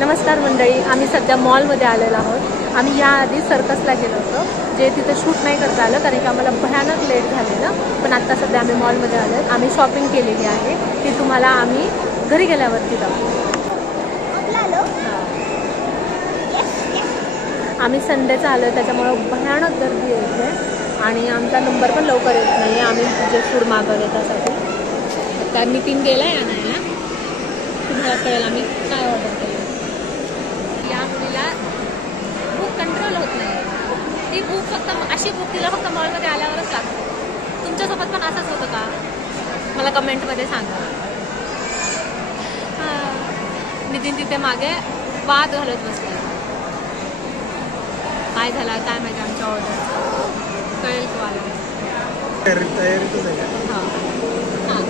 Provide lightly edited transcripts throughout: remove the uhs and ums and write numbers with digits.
नमस्कार मंडळी, आम्ही सध्या मॉलमध्ये आलेलो आहोत. आम्ही याआधी सर्कसला गेलो होतो, जे तिथे शूट नाही करता आलं कारण की आम्हाला भयानक लेट झालेलं. पण आत्ता सध्या आम्ही मॉलमध्ये आलो आहोत. आम्ही शॉपिंग केलेली आहे, ती तुम्हाला आम्ही घरी गेल्यावरती दाखवू. आम्ही संडेचं आलो आहे, त्याच्यामुळं भयानक गर्दी आहे आणि आमचा नंबर पण लवकर येत नाही. आम्ही जे फूड मागवले त्यासाठी त्या नितीन गेला आहे आणायला. तुम्हाला कळेल आम्ही काय ऑर्डर केलं. या मुलीला भूक कंट्रोल होत नाही. ती भूक फक्त अशी भूक तिला फक्त मॉलमध्ये आल्यावरच लागते. तुमच्यासोबत पण असंच होतं का? मला कमेंटमध्ये सांगा. नितीन तिथे मागे वाद घालत बसले. काय झाला काय माहिती आमच्या ऑर्डर कळेल तुम्हाला. हां हां,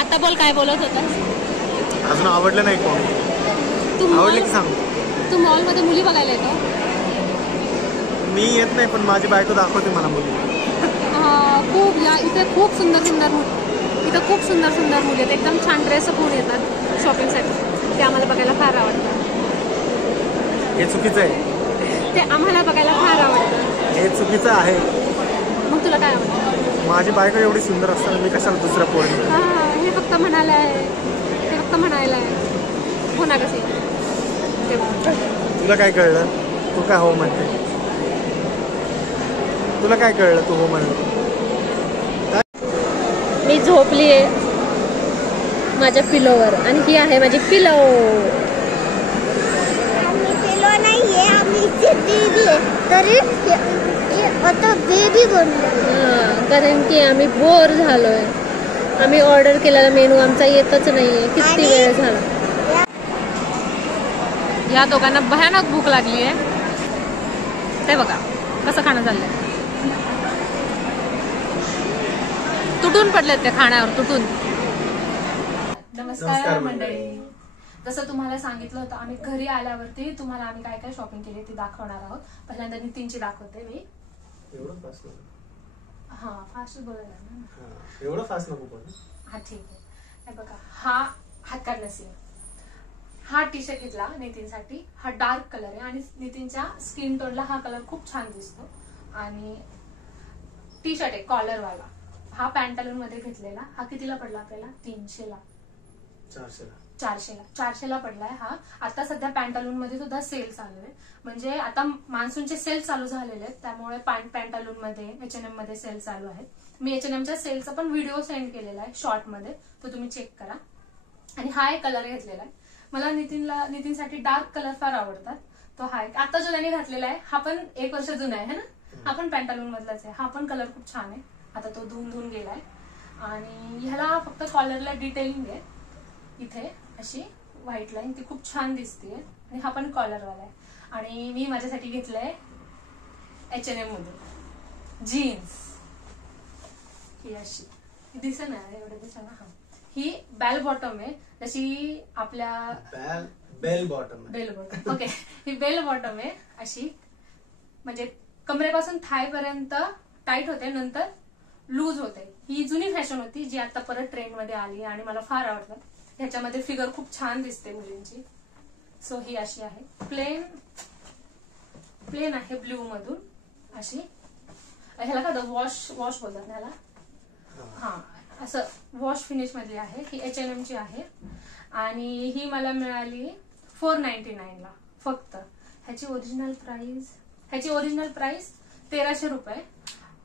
आता बोल काय बोलत होतास. अजून आवडलं नाही कोण. तू आवडलं की सांग. तू मॉलमध्ये मुली बघायला येतो. मी येत नाही पण माझी बायको दाखवते मला मुली. खूप या इथे खूप सुंदर सुंदर इथं खूप सुंदर सुंदर मुली आहेत. एकदम छान ड्रेस घेऊन येतात शॉपिंगसाठी. ते आम्हाला बघायला फार आवडतं. हे चुकीचं आहे. ते आम्हाला बघायला फार आवडतं. हे चुकीचं आहे. मग तुला काय आवडतं? माझी बायको एवढी सुंदर असताना मी कशाला दुसऱ्या पोरी. हे फक्त म्हणायला आहे, हे फक्त म्हणायला आहे. हो ना कशी. तुला काय कळलं? तू काय हो म्हणते? तुला काय कळलं तू हो म्हणते? मी झोपली आहे माझ्या पिलोवर आणि ही आहे माझी पिलो. आम्ही पिलो नाहीये, आम्ही बेबी आहे. तरी आता बेबी बनलो कारण की आम्ही बोर झालोय. आम्ही ऑर्डर केलेला मेनू आमचा येतच नाहीये. किती वेळ झाला. या दोघांना भयानक भूक लागली आहे. ते बघा कसं खाणं चाललंय. तुटून पडलेत ते खाण्यावर तुटून. नमस्कार मंडळी. जसं तुम्हाला सांगितलं होतं आम्ही घरी आल्यावरती तुम्हाला आम्ही काय काय शॉपिंग केली ती दाखवणार आहोत. पहिल्यांदा नितीनची दाखवते मी. एवढं फास्ट नको. हा फास्ट बोलायला ना. एवढं फास्ट नको पण. हा ठीक आहे. बघा हा हात नसेल. हा टी शर्ट घेतला नितीनसाठी. हा डार्क कलर आहे आणि नितीनच्या स्किन टोनला हा कलर खूप छान दिसतो. आणि टी शर्ट आहे कॉलरवाला. हा पॅन्टालून मध्ये घेतलेला. हा कितीला पडला आपल्याला? 300ला. 400ला पडलाय हा. आता सध्या पॅन्टालून मध्ये सुद्धा सेल चालू आहे. म्हणजे आता मान्सूनचे सेल चालू झालेले आहेत, त्यामुळे पॅन्टालून मध्ये H&M मध्ये सेल चालू आहेत. मी H&Mच्या सेलचा पण व्हिडिओ सेंड केलेला आहे शॉर्ट मध्ये, तो तुम्ही चेक करा. आणि हा एक कलर घेतलेला आहे. मला नितीनसाठी डार्क कलर फार आवडतात. तो हा एक आता जो त्याने घातलेला आहे हा पण 1 वर्ष जुना आहे ना. हा पण पॅन्टालून मधलाच आहे. हा पण कलर खूप छान आहे. आता तो धुवून गेलाय. आणि ह्याला फक्त कॉलरला डिटेलिंग आहे इथे अशी व्हाईट लाईन, ती खूप छान दिसते. आणि हा पण कॉलरवाला आहे. आणि मी माझ्यासाठी घेतलंय H&M मधून जीन्स. ही अशी दिसे ना एवढं दिसा ना. हा ही बेल बॉटम आहे, जशी आपल्या बेल बॉटम. ओके. ही बेल बॉटम आहे अशी, म्हणजे कमरेपासून थाय पर्यंत टाईट होते, नंतर लूज होते. ही जुनी फॅशन होती जी आता परत ट्रेंड मध्ये आली आणि मला फार आवडतं. ह्याच्यामध्ये फिगर खूप छान दिसते मुलींची. सो ही अशी आहे. प्लेन आहे ब्ल्यू मधून अशी. ह्याला का वॉश बोलतात ह्याला. हा असं वॉश फिनिश मधली आहे. ही H&Mची आहे आणि ही मला मिळाली 499ला फक्त. ह्याची ओरिजिनल प्राइस 1300 रुपये.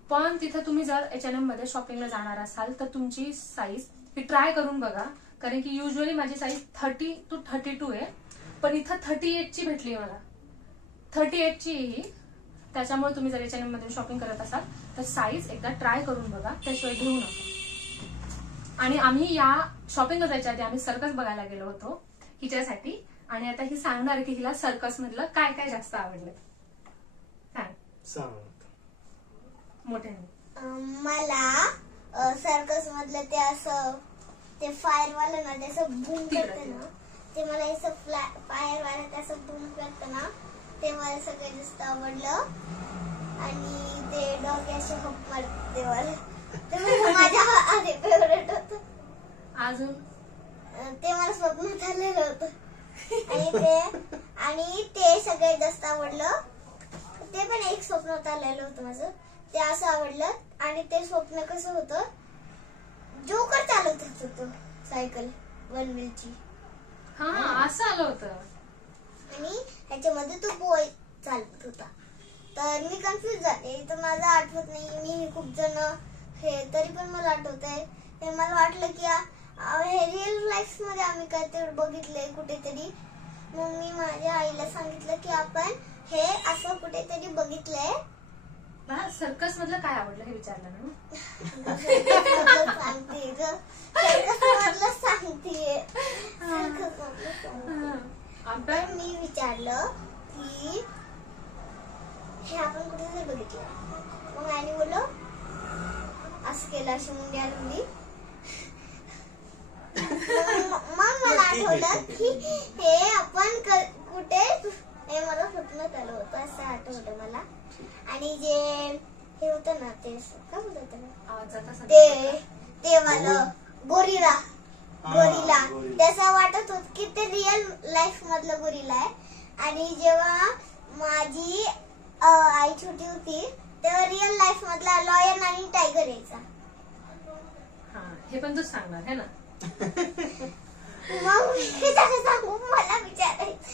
पण तिथे तुम्ही जर H&M मध्ये शॉपिंगला जाणार असाल तर तुमची साईज ही ट्राय करून बघा, कारण की युजली माझी साईज 30 to 32 आहे, पण इथं 38ची भेटली मला. 38ची ही. त्याच्यामुळे तुम्ही जर H&M मध्ये शॉपिंग करत असाल तर साईज एकदा ट्राय करून बघा, त्याशिवाय घेऊ नका. आणि आम्ही या शॉपिंग करायच्या आधी आम्ही सर्कस बघायला गेलो होतो हिच्यासाठी. आणि आता ही सांगणार की हिला सर्कस मधलं काय काय जास्त आवडलं. सांग मोठ्याने. मला सर्कस मधलं ते असं ते फायर वालं ना, ते असं बूम करतं ना, ते मला असं फायर वालं ते असं बूम करतं ना, ते मला सगळ्यात जास्त आवडलं. आणि ते डॉगी असे हप मारते मला, ते माझ्या आधी फेवरेट होतं. अजून ते मला स्वप्न झालेलं होतं. आणि ते आणि ते सगळ्यात जास्त आवडलं. ते पण एक स्वप्न आलेलं होतं माझं, ते असं आवडलं. आणि ते स्वप्न कसं होतं, जोकर चालवत होतं सायकल वन व्हीलची. हा असं आलं होतं. आणि ह्याच्यामध्ये तो बॉय चालत होता. तर मी कन्फ्युज झाले, तर मला आठवत नाही. मी खूप जण हे तरी पण मला आठवत आहे. हे मला वाटलं की हे रिअल लाईफ मध्ये आम्ही काहीतरी बघितलंय कुठेतरी. मग मी माझ्या आईला सांगितलं की आपण हे असं कुठेतरी बघितलंय. सर्कस मधलं काय आवडलं हे विचारलं ना. सांगते ग, सर्कस मधलं सांगते. पण मी विचारलं की हे आपण कुठेतरी बघितलं. मग आईने बोललो असं केलं, अशी मुंडी आली. मग मला आठवलं की हे आपण कुठे, हे मला स्वप्नात आलं होतं असं आठवलं मला. आणि जे हे होतं ना, ते काय बोलतात त्याला, ते मला गोरिला, त्याचं वाटत होत की ते रिअल लाईफ मधलं गोरिला आहे. आणि जेव्हा माझी आई छोटी होती तेव्हा रिअल लाईफ मधला लॉयन आणि टायगर यायचा. हे पण तूच सांगणार है ना. मग हे सांगू मला विचारायचं.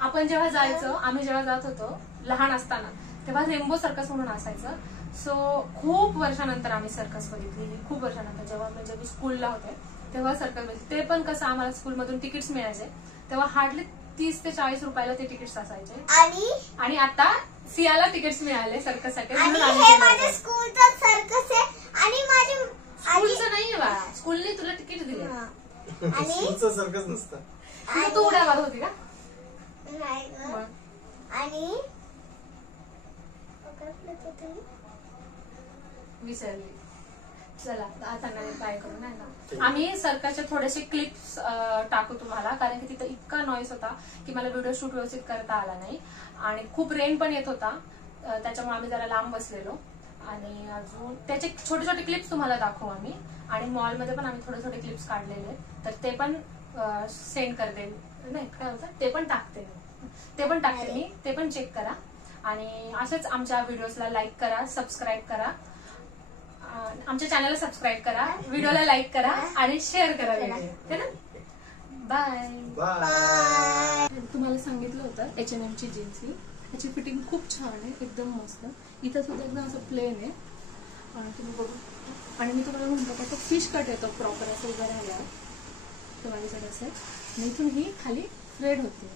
आपण जेव्हा जायचो, आम्ही जेव्हा जात होतो लहान असताना, तेव्हा रेम्बो सर्कस म्हणून असायचं. सो खूप वर्षानंतर आम्ही सर्कस बघितली. खूप वर्षानंतर जेव्हा म्हणजे मी स्कूलला होते तेव्हा सर्कस बघितली. ते पण कसं आम्हाला स्कूलमधून तिकीट्स मिळायचे. तेव्हा हार्डली 30 ते 40 रुपयाला ते तिकीट्स असायचे. आणि आता सियाला तिकीट्स मिळाले सर्कस साठी. माझ्या स्कूलचा सर्कस आहे. आणि माझ्या स्कूलचं नाहीये बाळा, स्कूलने तुला तिकीट दिले. आणि सर्कस नसतं. तू उड्या मारत होती का? आणि विसरली. चला आता नाही काय करू नाही ना. आम्ही सर्कसचे थोडेसे क्लिप्स टाकू तुम्हाला, कारण की तिथं इतका नॉईस होता की मला व्हिडिओ शूट व्यवस्थित करता आला नाही. आणि खूप रेन पण येत होता, त्याच्यामुळे आम्ही जरा लांब बसलेलो. आणि अजून त्याचे छोटे छोटे क्लिप्स तुम्हाला दाखवू आम्ही. आणि मॉलमध्ये पण आम्ही थोडे थोडे क्लिप्स काढलेले, तर ते पण सेंड करते. नाही काय होतं, ते पण टाकते मी, ते पण चेक करा. आणि असेच आमच्या व्हिडिओजला लाईक करा, सबस्क्राईब करा, आमच्या चॅनलला सबस्क्राईब करा, व्हिडिओला लाईक करा आणि शेअर करा व्हिडिओ, है ना. बाय. तुम्हाला सांगितलं होतं H&M ची जीन्स ही, याची फिटिंग खूप छान आहे, एकदम मस्त. इथं सुद्धा एकदम असं प्लेन आहे आणि तुम्ही बघू. आणि मी तुम्हाला म्हणतो का तो फिश कट येतो प्रॉपर असं उभं राहिल्यावर, तर माझ्याकडे असेल. आणि इथून ही खाली थ्रेड होते.